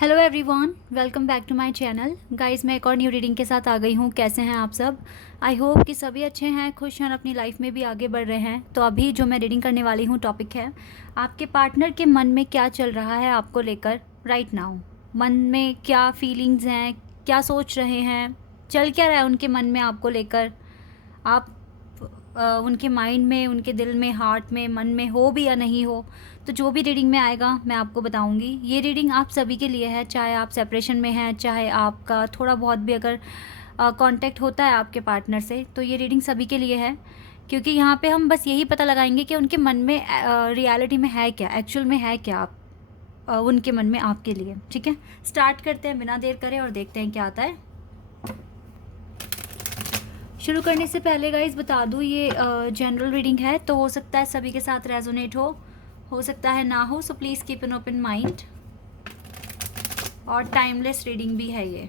Hello everyone, welcome back to my channel. Guys, मैं एक और न्यू रीडिंग के साथ आ गई हूँ। कैसे हैं आप सब? आई होप कि सभी अच्छे हैं, खुश हैं और अपनी लाइफ में भी आगे बढ़ रहे हैं। तो अभी जो मैं रीडिंग करने वाली हूँ टॉपिक है, आपके पार्टनर के मन में क्या चल रहा है आपको लेकर राइट नाउ। मन में क्या फीलिंग्स हैं, क्या सोच रहे हैं, चल क्या रहा है उनके मन में आपको लेकर। आप उनके माइंड में, उनके दिल में, हार्ट में, मन में हो भी या नहीं हो, तो जो भी रीडिंग में आएगा मैं आपको बताऊंगी। ये रीडिंग आप सभी के लिए है, चाहे आप सेपरेशन में हैं, चाहे आपका थोड़ा बहुत भी अगर कांटेक्ट होता है आपके पार्टनर से, तो ये रीडिंग सभी के लिए है। क्योंकि यहाँ पे हम बस यही पता लगाएंगे कि उनके मन में रियलिटी में है क्या, एक्चुअल में है क्या आप उनके मन में आपके लिए। ठीक है, स्टार्ट करते हैं बिना देर करे और देखते हैं क्या आता है। शुरू करने से पहले गाइज बता दूँ, ये जनरल रीडिंग है, तो हो सकता है सभी के साथ रेजोनेट हो सकता है ना हो। So please keep an open mind. और टाइमलेस रीडिंग भी है ये।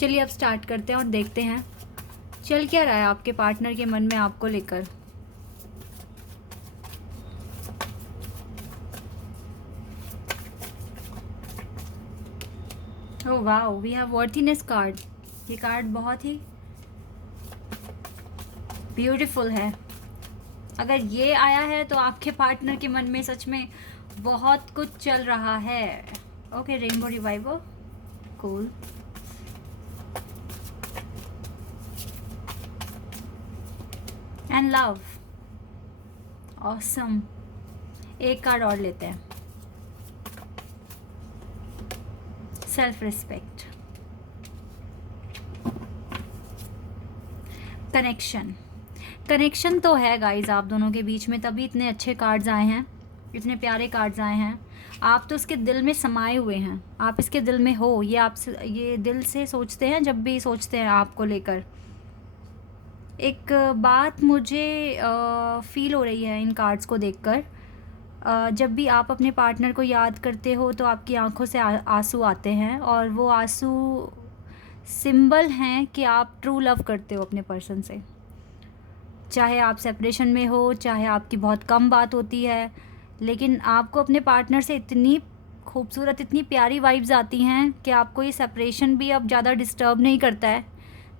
चलिए अब स्टार्ट करते हैं और देखते हैं चल क्या रहा है आपके पार्टनर के मन में आपको लेकर। Oh wow, we have worthiness card. ये कार्ड बहुत ही ब्यूटीफुल है। अगर ये आया है तो आपके पार्टनर के मन में सच में बहुत कुछ चल रहा है। Okay, rainbow reviver, cool. And love, awesome. एक कार्ड और लेते हैं, सेल्फ रिस्पेक्ट, कनेक्शन तो है गाइज आप दोनों के बीच में, तभी इतने अच्छे कार्ड्स आए हैं, इतने प्यारे कार्ड्स आए हैं। आप तो इसके दिल में समाये हुए हैं, आप इसके दिल में हो। ये आपसे, ये दिल से सोचते हैं जब भी सोचते हैं आपको लेकर। एक बात मुझे फील हो रही है इन कार्ड्स को देखकर। जब भी आप अपने पार्टनर को याद करते हो तो आपकी आंखों से आंसू आते हैं, और वो आंसू सिंबल हैं कि आप ट्रू लव करते हो अपने पर्सन से। चाहे आप सेपरेशन में हो, चाहे आपकी बहुत कम बात होती है, लेकिन आपको अपने पार्टनर से इतनी खूबसूरत, इतनी प्यारी वाइब्स आती हैं कि आपको ये सेपरेशन भी अब ज़्यादा डिस्टर्ब नहीं करता है।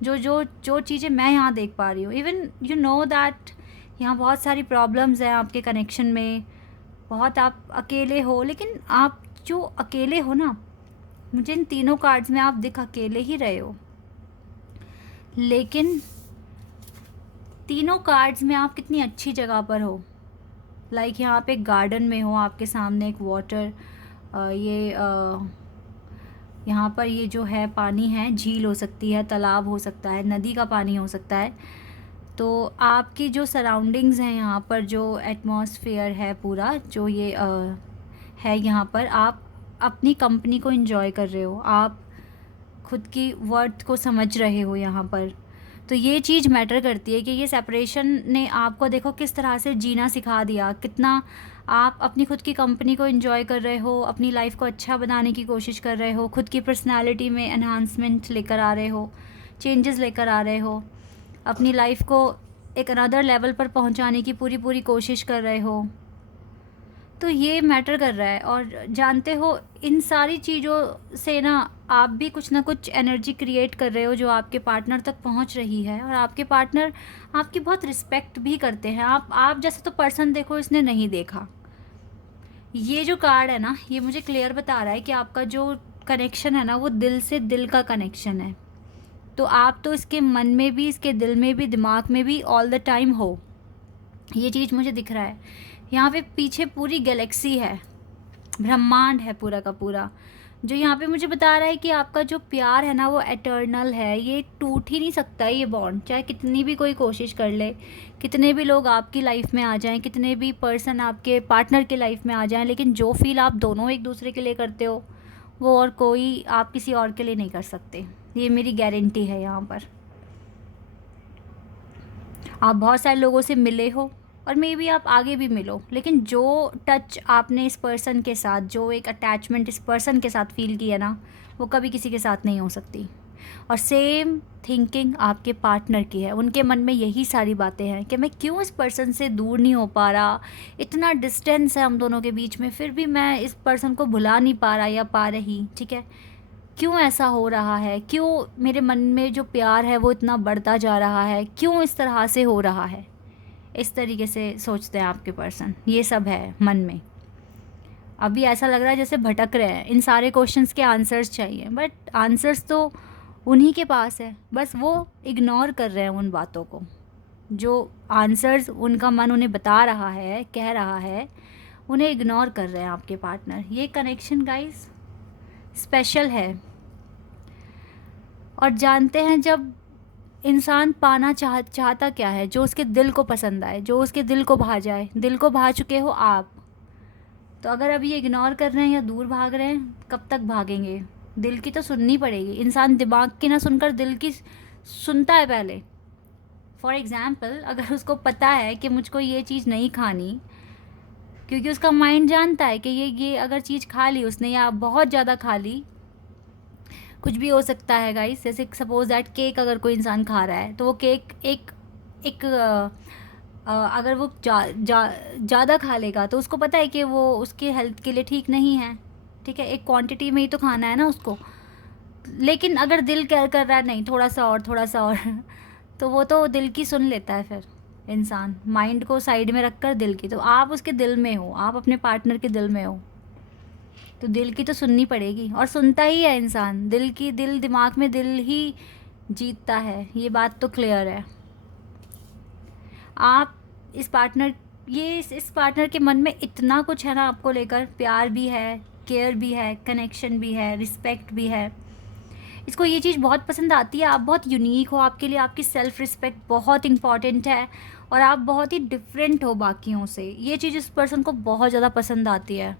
जो जो जो चीज़ें मैं यहाँ देख पा रही हूँ, इवन यू नो दैट यहाँ बहुत सारी प्रॉब्लम्स हैं आपके कनेक्शन में, बहुत आप अकेले हो। लेकिन आप जो अकेले हो ना, मुझे इन तीनों कार्ड्स में आप दिख अकेले ही रहे हो, लेकिन तीनों कार्ड्स में आप कितनी अच्छी जगह पर हो। लाइक यहाँ पे एक गार्डन में हो, आपके सामने एक वाटर, यहाँ पर ये जो है पानी है, झील हो सकती है, तालाब हो सकता है, नदी का पानी हो सकता है। तो आपकी जो सराउंडिंग्स हैं यहाँ पर, जो एटमॉस्फेयर है पूरा, जो ये है यहाँ पर, आप अपनी कंपनी को एंजॉय कर रहे हो, आप खुद की वर्थ को समझ रहे हो यहाँ पर। तो ये चीज़ मैटर करती है कि ये सेपरेशन ने आपको देखो किस तरह से जीना सिखा दिया, कितना आप अपनी खुद की कंपनी को एंजॉय कर रहे हो, अपनी लाइफ को अच्छा बनाने की कोशिश कर रहे हो, खुद की पर्सनालिटी में एनहांसमेंट लेकर आ रहे हो, चेंजेस लेकर आ रहे हो, अपनी लाइफ को एक अनदर लेवल पर पहुंचाने की पूरी पूरी कोशिश कर रहे हो। तो ये मैटर कर रहा है। और जानते हो, इन सारी चीज़ों से ना आप भी कुछ ना कुछ एनर्जी क्रिएट कर रहे हो जो आपके पार्टनर तक पहुंच रही है, और आपके पार्टनर आपकी बहुत रिस्पेक्ट भी करते हैं। आप जैसे तो पर्सन देखो इसने नहीं देखा। ये जो कार्ड है ना, ये मुझे क्लियर बता रहा है कि आपका जो कनेक्शन है ना, वो दिल से दिल का कनेक्शन है। तो आप तो इसके मन में भी, इसके दिल में भी, दिमाग में भी ऑल द टाइम हो। ये चीज़ मुझे दिख रहा है। यहाँ पे पीछे पूरी गैलेक्सी है, ब्रह्मांड है पूरा का पूरा, जो यहाँ पे मुझे बता रहा है कि आपका जो प्यार है ना, वो एटर्नल है। ये टूट ही नहीं सकता ये बॉन्ड, चाहे कितनी भी कोई कोशिश कर ले, कितने भी लोग आपकी लाइफ में आ जाएं, कितने भी पर्सन आपके पार्टनर के लाइफ में आ जाएं, लेकिन जो फील आप दोनों एक दूसरे के लिए करते हो, वो और कोई आप किसी और के लिए नहीं कर सकते। ये मेरी गारंटी है। यहाँ पर आप बहुत सारे लोगों से मिले हो, और मे बी आप आगे भी मिलो, लेकिन जो टच आपने इस पर्सन के साथ, जो एक अटैचमेंट इस पर्सन के साथ फील किया ना, वो कभी किसी के साथ नहीं हो सकती। और सेम थिंकिंग आपके पार्टनर की है, उनके मन में यही सारी बातें हैं कि मैं क्यों इस पर्सन से दूर नहीं हो पा रहा, इतना डिस्टेंस है हम दोनों के बीच में, फिर भी मैं इस पर्सन को भुला नहीं पा रहा या पा रही, ठीक है, क्यों ऐसा हो रहा है, क्यों मेरे मन में जो प्यार है वो इतना बढ़ता जा रहा है, क्यों इस तरह से हो रहा है। इस तरीके से सोचते हैं आपके पर्सन, ये सब है मन में। अभी ऐसा लग रहा है जैसे भटक रहे हैं, इन सारे क्वेश्चंस के आंसर्स चाहिए, बट आंसर्स तो उन्हीं के पास है, बस वो इग्नोर कर रहे हैं उन बातों को। जो आंसर्स उनका मन उन्हें बता रहा है, कह रहा है, उन्हें इग्नोर कर रहे हैं आपके पार्टनर। ये कनेक्शन गाइस स्पेशल है। और जानते हैं जब इंसान पाना चाहता क्या है, जो उसके दिल को पसंद आए, जो उसके दिल को भा जाए। दिल को भा चुके हो आप, तो अगर अभी ये इग्नोर कर रहे हैं या दूर भाग रहे हैं, कब तक भागेंगे। दिल की तो सुननी पड़ेगी। इंसान दिमाग की ना सुनकर दिल की सुनता है पहले। फॉर एग्ज़ाम्पल, अगर उसको पता है कि मुझको ये चीज़ नहीं खानी, क्योंकि उसका माइंड जानता है कि ये अगर चीज़ खा ली उसने या बहुत ज़्यादा खा ली, कुछ भी हो सकता है गाइस। जैसे सपोज दैट केक अगर कोई इंसान खा रहा है, तो वो केक एक अगर वो ज़्यादा खा लेगा तो उसको पता है कि वो उसके हेल्थ के लिए ठीक नहीं है, ठीक है। एक क्वांटिटी में ही तो खाना है ना उसको। लेकिन अगर दिल केयर कर रहा है, नहीं थोड़ा सा और थोड़ा सा और तो वो तो दिल की सुन लेता है फिर इंसान, माइंड को साइड में रख कर दिल की। तो आप उसके दिल में हो, आप अपने पार्टनर के दिल में हो, तो दिल की तो सुननी पड़ेगी। और सुनता ही है इंसान, दिल दिमाग में दिल ही जीतता है, ये बात तो क्लियर है। आप इस पार्टनर के मन में इतना कुछ है ना आपको लेकर, प्यार भी है, केयर भी है, कनेक्शन भी है, रिस्पेक्ट भी है। इसको ये चीज़ बहुत पसंद आती है। आप बहुत यूनिक हो, आपके लिए आपकी सेल्फ़ रिस्पेक्ट बहुत इम्पॉर्टेंट है, और आप बहुत ही डिफरेंट हो बाकियों से। ये चीज़ इस पर्सन को बहुत ज़्यादा पसंद आती है,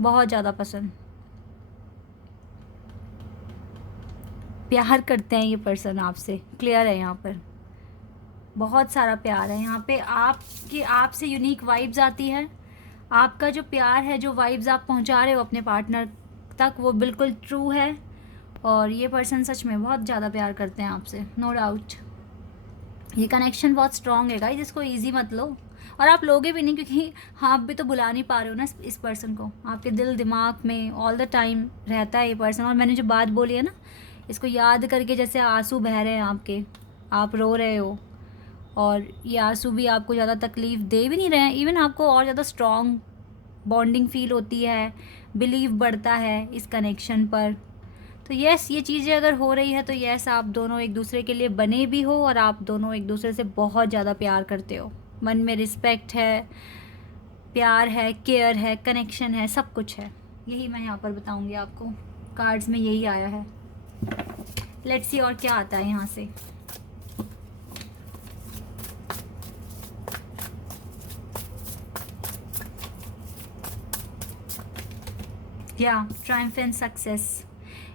बहुत ज़्यादा पसंद। प्यार करते हैं ये पर्सन आपसे, क्लियर है। यहाँ पर बहुत सारा प्यार है। यहाँ पे आपसे यूनिक वाइब्स आती है। आपका जो प्यार है, जो वाइब्स आप पहुँचा रहे हो अपने पार्टनर तक, वो बिल्कुल ट्रू है। और ये पर्सन सच में बहुत ज़्यादा प्यार करते हैं आपसे, नो डाउट। ये कनेक्शन बहुत स्ट्रॉन्ग है गाइस, इसको इजी मत लो। और आप लोगे भी नहीं, क्योंकि आप भी तो बुला नहीं पा रहे हो ना इस पर्सन को। आपके दिल दिमाग में ऑल द टाइम रहता है ये पर्सन। और मैंने जो बात बोली है ना, इसको याद करके जैसे आंसू बह रहे हैं आपके, आप रो रहे हो, और ये आंसू भी आपको ज़्यादा तकलीफ़ दे भी नहीं रहे हैं। इवन आपको और ज़्यादा स्ट्रॉन्ग बॉन्डिंग फील होती है, बिलीव बढ़ता है इस कनेक्शन पर। तो यस, ये चीज़ें अगर हो रही है तो यस, आप दोनों एक दूसरे के लिए बने भी हो, और आप दोनों एक दूसरे से बहुत ज़्यादा प्यार करते हो। मन में रिस्पेक्ट है, प्यार है, केयर है, कनेक्शन है, सब कुछ है। यही मैं यहाँ पर बताऊँगी आपको। कार्ड्स में यही आया है। लेट्स सी और क्या आता है यहाँ से। या ट्रायम्फेंट सक्सेस।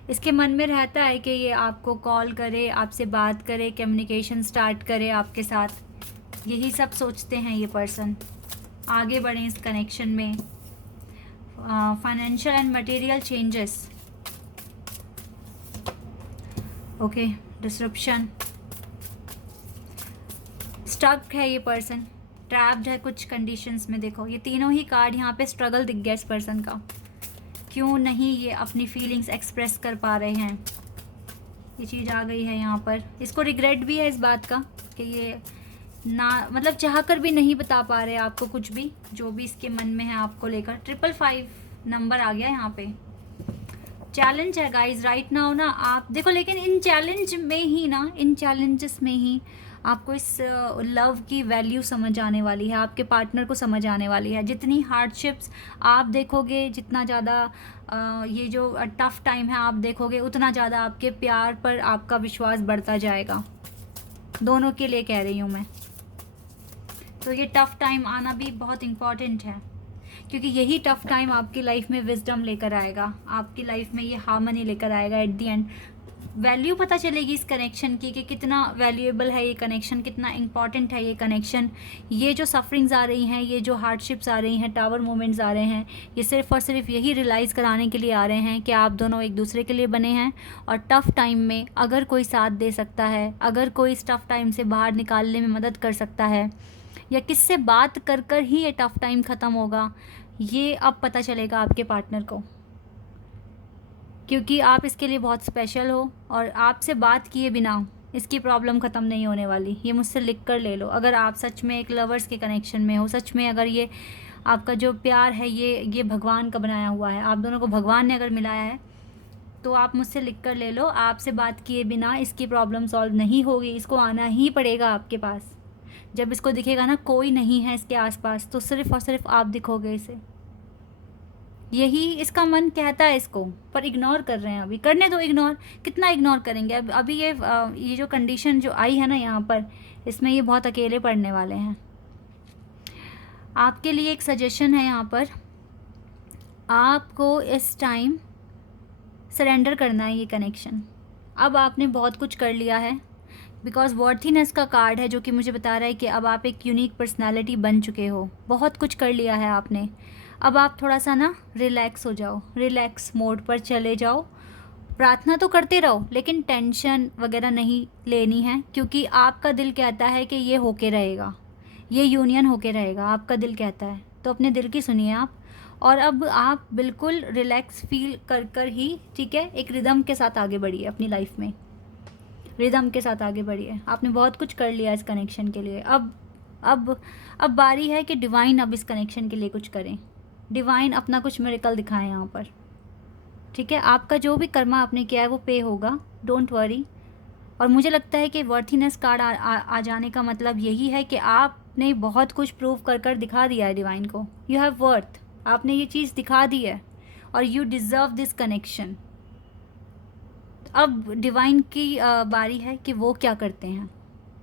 इसके मन में रहता है कि ये आपको कॉल करे, आपसे बात करे, कम्युनिकेशन स्टार्ट करे आपके साथ। यही सब सोचते हैं ये पर्सन, आगे बढ़ें इस कनेक्शन में। Financial and material changes, okay, disruption, stuck है ये पर्सन, ट्रैप्ड है कुछ कंडीशंस में। देखो ये तीनों ही कार्ड यहाँ पे स्ट्रगल दिख गया इस पर्सन का। क्यों नहीं ये अपनी फीलिंग्स एक्सप्रेस कर पा रहे हैं, ये चीज़ आ गई है यहाँ पर। इसको रिग्रेट भी है इस बात का कि ये ना, मतलब चाह कर भी नहीं बता पा रहे आपको कुछ भी, जो भी इसके मन में है आपको लेकर। 555 नंबर आ गया यहाँ पे। चैलेंज है गाइज राइट नाउ ना, आप देखो। लेकिन इन चैलेंजेस में ही आपको इस लव की वैल्यू समझ आने वाली है, आपके पार्टनर को समझ आने वाली है। जितनी हार्डशिप्स आप देखोगे, जितना ज़्यादा ये जो टफ़ टाइम है आप देखोगे, उतना ज़्यादा आपके प्यार पर आपका विश्वास बढ़ता जाएगा। दोनों के लिए कह रही हूँ मैं। तो ये टफ़ टाइम आना भी बहुत इम्पॉर्टेंट है, क्योंकि यही टफ़ टाइम आपकी लाइफ में विजडम लेकर आएगा, आपकी लाइफ में ये हार्मनी लेकर आएगा एट दी एंड। वैल्यू पता चलेगी इस कनेक्शन की कि कितना वैल्यूएबल है ये कनेक्शन, कितना इम्पॉर्टेंट है ये कनेक्शन। ये जो सफरिंग्स आ रही हैं, ये जो हार्डशिप्स आ रही हैं, टावर मोमेंट्स आ रहे हैं, ये सिर्फ़ और सिर्फ यही रियलाइज़ कराने के लिए आ रहे हैं कि आप दोनों एक दूसरे के लिए बने हैं। और टफ़ टाइम में अगर कोई साथ दे सकता है, अगर कोई इस टफ़ टाइम से बाहर निकालने में मदद कर सकता है, या किससे बात कर कर ही ये टफ़ टाइम ख़त्म होगा, ये अब पता चलेगा आपके पार्टनर को, क्योंकि आप इसके लिए बहुत स्पेशल हो और आपसे बात किए बिना इसकी प्रॉब्लम ख़त्म नहीं होने वाली। ये मुझसे लिख कर ले लो। अगर आप सच में एक लवर्स के कनेक्शन में हो, सच में अगर ये आपका जो प्यार है ये भगवान का बनाया हुआ है, आप दोनों को भगवान ने अगर मिलाया है, तो आप मुझसे लिख कर ले लो। आपसे बात किए बिना इसकी प्रॉब्लम सॉल्व नहीं होगी, इसको आना ही पड़ेगा आपके पास। जब इसको दिखेगा ना कोई नहीं है इसके आसपास, तो सिर्फ़ और सिर्फ आप दिखोगे इसे। यही इसका मन कहता है इसको, पर इग्नोर कर रहे हैं अभी। करने दो इग्नोर, कितना इग्नोर करेंगे। अब अभी ये जो कंडीशन जो आई है ना यहाँ पर, इसमें ये बहुत अकेले पड़ने वाले हैं। आपके लिए एक सजेशन है यहाँ पर, आपको इस टाइम सरेंडर करना है ये कनेक्शन। अब आपने बहुत कुछ कर लिया है, बिकॉज वर्थीनेस का कार्ड है जो कि मुझे बता रहा है कि अब आप एक यूनिक पर्सनालिटी बन चुके हो। बहुत कुछ कर लिया है आपने। अब आप थोड़ा सा ना रिलैक्स हो जाओ, रिलैक्स मोड पर चले जाओ। प्रार्थना तो करते रहो, लेकिन टेंशन वगैरह नहीं लेनी है, क्योंकि आपका दिल कहता है कि ये होके रहेगा, ये यूनियन होके रहेगा, आपका दिल कहता है। तो अपने दिल की सुनिए आप। और अब आप बिल्कुल रिलैक्स फील कर कर ही, ठीक है, एक रिदम के साथ आगे बढ़िए अपनी लाइफ में। रिदम के साथ आगे बढ़िए। आपने बहुत कुछ कर लिया इस कनेक्शन के लिए। अब बारी है कि डिवाइन अब इस कनेक्शन के लिए कुछ करें। डिवाइन अपना कुछ मिरेकल दिखाएं यहाँ पर, ठीक है। आपका जो भी कर्मा आपने किया है वो पे होगा, डोंट वरी। और मुझे लगता है कि वर्थीनेस कार्ड आ जाने का मतलब यही है कि आपने बहुत कुछ प्रूव कर कर दिखा दिया है डिवाइन को। यू हैव वर्थ, आपने ये चीज़ दिखा दी है और यू डिज़र्व दिस कनेक्शन। अब डिवाइन की बारी है कि वो क्या करते हैं,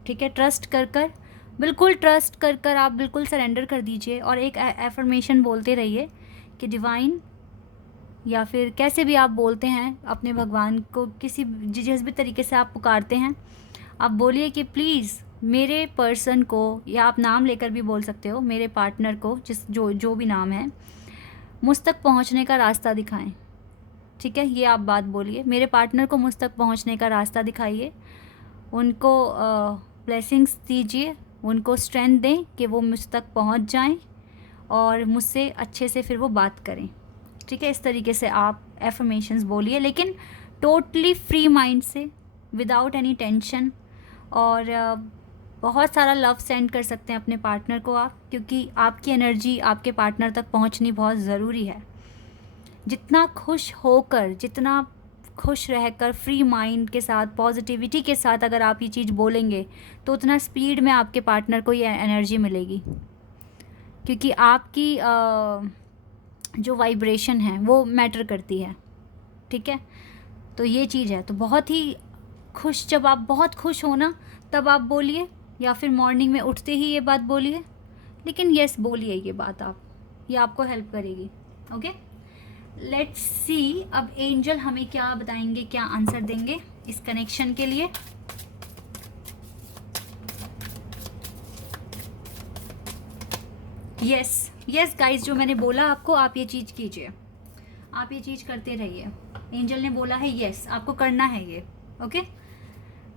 ठीक है। ट्रस्ट कर कर, बिल्कुल ट्रस्ट कर कर आप बिल्कुल सरेंडर कर दीजिए और एक एफर्मेशन बोलते रहिए कि डिवाइन, या फिर कैसे भी आप बोलते हैं अपने भगवान को, किसी जिस भी तरीके से आप पुकारते हैं, आप बोलिए कि प्लीज़ मेरे पर्सन को, या आप नाम लेकर भी बोल सकते हो, मेरे पार्टनर को, जो भी नाम है, मुझ तक पहुंचने का रास्ता दिखाएं, ठीक है। ये आप बात बोलिए, मेरे पार्टनर को मुझ तक पहुंचने का रास्ता दिखाइए, उनको ब्लेसिंग्स दीजिए, उनको स्ट्रेंथ दें कि वो मुझ तक पहुंच जाएं और मुझसे अच्छे से फिर वो बात करें, ठीक है। इस तरीके से आप एफर्मेशंस बोलिए, लेकिन टोटली फ्री माइंड से, विदाउट एनी टेंशन। और बहुत सारा लव सेंड कर सकते हैं अपने पार्टनर को आप, क्योंकि आपकी एनर्जी आपके पार्टनर तक पहुंचनी बहुत ज़रूरी है। जितना खुश होकर, जितना खुश रहकर, फ्री माइंड के साथ, पॉजिटिविटी के साथ अगर आप ये चीज़ बोलेंगे, तो उतना स्पीड में आपके पार्टनर को ये एनर्जी मिलेगी, क्योंकि आपकी जो वाइब्रेशन है वो मैटर करती है, ठीक है। तो ये चीज़ है। तो बहुत ही खुश, जब आप बहुत खुश हो ना, तब आप बोलिए, या फिर मॉर्निंग में उठते ही ये बात बोलिए, लेकिन यस बोलिए ये बात आप, ये आपको हेल्प करेगी। ओके, लेट्स सी अब एंजल हमें क्या बताएंगे, क्या आंसर देंगे इस कनेक्शन के लिए। यस गाइस, जो मैंने बोला आपको, आप ये चीज़ कीजिए, आप ये चीज़ करते रहिए। एंजल ने बोला है यस, आपको करना है ये। ओके,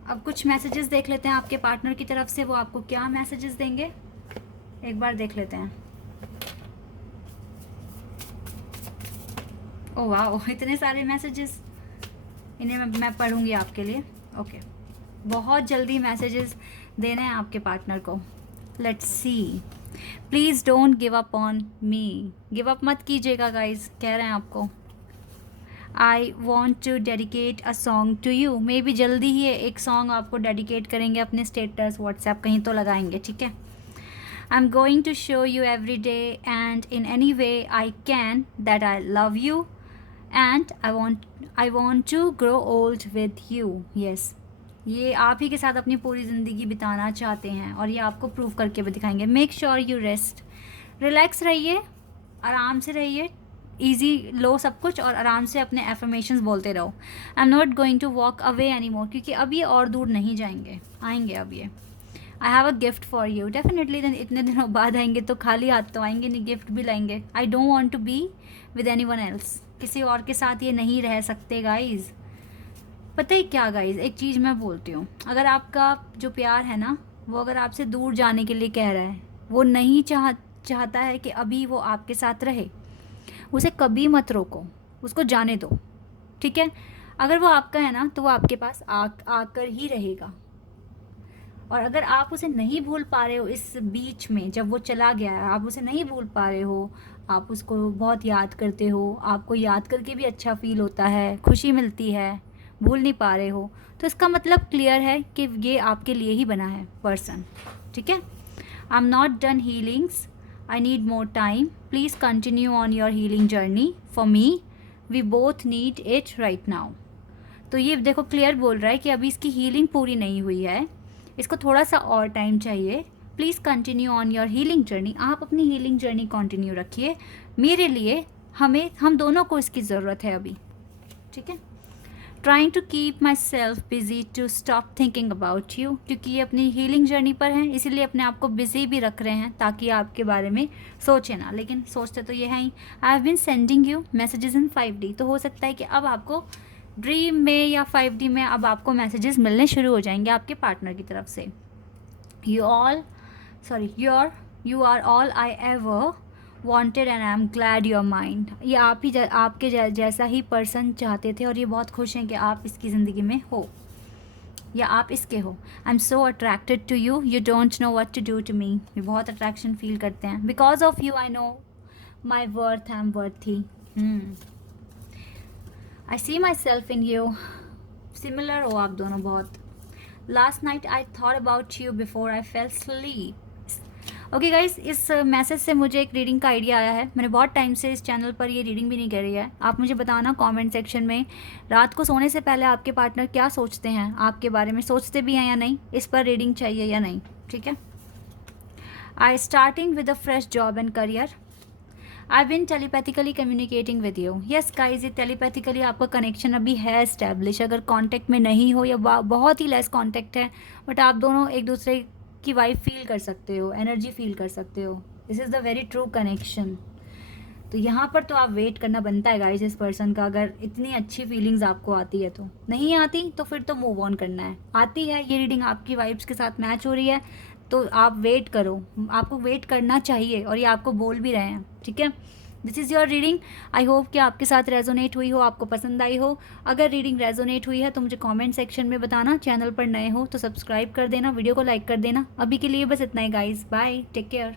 अब कुछ मैसेजेस देख लेते हैं आपके पार्टनर की तरफ से, वो आपको क्या मैसेजेस देंगे, एक बार देख लेते हैं। ओह वाह, इतने सारे मैसेजेस, इन्हें मैं पढ़ूंगी आपके लिए। ओके, बहुत जल्दी मैसेजेस देने हैं आपके पार्टनर को। Let's see, please don't give up on me, give up मत कीजिएगा गाइज, कह रहे हैं आपको। I want to dedicate a song to you, maybe जल्दी ही एक सॉन्ग आपको डेडिकेट करेंगे, अपने स्टेटस व्हाट्सएप कहीं तो लगाएंगे, ठीक है। I am going to show you every day and in any way I can that I love you and I want to grow old with you. Yes, ये आप ही के साथ अपनी पूरी ज़िंदगी बिताना चाहते हैं और ये आपको प्रूव करके भी दिखाएंगे। Make sure you rest, relax रहिए, आराम से रहिए, ईजी लो सब कुछ और आराम से अपने एफर्मेशंस बोलते रहो। I am not going to walk away any more, क्योंकि अब ये और दूर नहीं जाएंगे, आएंगे अब ये। I have a gift for you, definitely इतने दिनों बाद आएंगे तो खाली हाथ तो आएंगे नहीं, गिफ्ट भी लाएंगे। I don't want to be with anyone else, किसी और के साथ ये नहीं रह सकते गाइज। पता है क्या गाइज, एक चीज़ मैं बोलती हूँ, अगर आपका जो प्यार है ना वो अगर आपसे दूर जाने के लिए कह रहा है, वो नहीं चाहता है कि अभी वो आपके साथ रहे, उसे कभी मत रोको, उसको जाने दो, ठीक है। अगर वो आपका है ना तो वो आपके पास आकर ही रहेगा। और अगर आप उसे नहीं भूल पा रहे हो इस बीच में, जब वो चला गया है आप उसे नहीं भूल पा रहे हो, आप उसको बहुत याद करते हो, आपको याद करके भी अच्छा फील होता है, खुशी मिलती है, भूल नहीं पा रहे हो, तो इसका मतलब क्लियर है कि ये आपके लिए ही बना है पर्सन, ठीक है। I am not done healings, I need more time, please continue on your healing journey for me, we both need it right now. तो ये देखो क्लियर बोल रहा है कि अभी इसकी हीलिंग पूरी नहीं हुई है, इसको थोड़ा सा और टाइम चाहिए। Please continue on your healing journey, आप अपनी हीलिंग जर्नी कंटिन्यू रखिए, मेरे लिए हम दोनों को इसकी ज़रूरत है अभी, ठीक है। Trying to keep myself busy to stop thinking about you, क्योंकि ये अपनी हीलिंग जर्नी पर हैं, इसीलिए अपने आप को बिजी भी रख रहे हैं ताकि आपके बारे में सोचे ना, लेकिन सोचते तो ये हैं ही। I have been sending you messages in 5D, तो हो सकता है कि अब आपको ड्रीम में या 5D में अब आपको मैसेजेस मिलने शुरू हो जाएंगे आपके पार्टनर की तरफ से। You are all I ever wanted and I am glad your mind, ये आपके जैसा ही पर्सन चाहते थे और ये बहुत खुश हैं कि आप इसकी ज़िंदगी में हो या आप इसके हो। I am so attracted to you, you don't know what to do to me, ये बहुत अट्रैक्शन फील करते हैं। Because of you I know my worth, I am worthy. I see myself in you, similar हो आप दोनों बहुत। Last night I thought about you before I fell sleep. Okay guys, इस message से मुझे एक रीडिंग का idea आया है। मैंने बहुत टाइम से इस चैनल पर ये रीडिंग भी नहीं करी है। आप मुझे बताना कमेंट सेक्शन में, रात को सोने से पहले आपके पार्टनर क्या सोचते हैं आपके बारे में, सोचते भी हैं या नहीं, इस पर रीडिंग चाहिए या नहीं, ठीक है। I starting with a fresh job and career, I been telepathically communicating with you. Yes guys, ये टेलीपैथिकली आपका कनेक्शन अभी है इस्टेब्लिश, अगर कांटेक्ट में नहीं हो या बहुत ही लेस कांटेक्ट है, बट आप दोनों एक दूसरे की वाइब फील कर सकते हो, एनर्जी फील कर सकते हो। This is the very true connection. तो यहाँ पर तो आप वेट करना बनता है गाइज इस पर्सन का। अगर इतनी अच्छी फीलिंग्स आपको आती है, तो नहीं आती तो फिर तो मूव ऑन करना है। आती है, ये रीडिंग आपकी वाइब्स के साथ मैच हो रही है, तो आप वेट करो, आपको वेट करना चाहिए और ये आपको बोल भी रहे हैं, ठीक है। This is your reading, I hope कि आपके साथ रेजोनेट हुई हो, आपको पसंद आई हो। अगर रीडिंग रेजोनेट हुई है तो मुझे कमेंट सेक्शन में बताना। चैनल पर नए हो तो सब्सक्राइब कर देना, वीडियो को लाइक कर देना। अभी के लिए बस इतना ही गाइज, बाय, टेक केयर।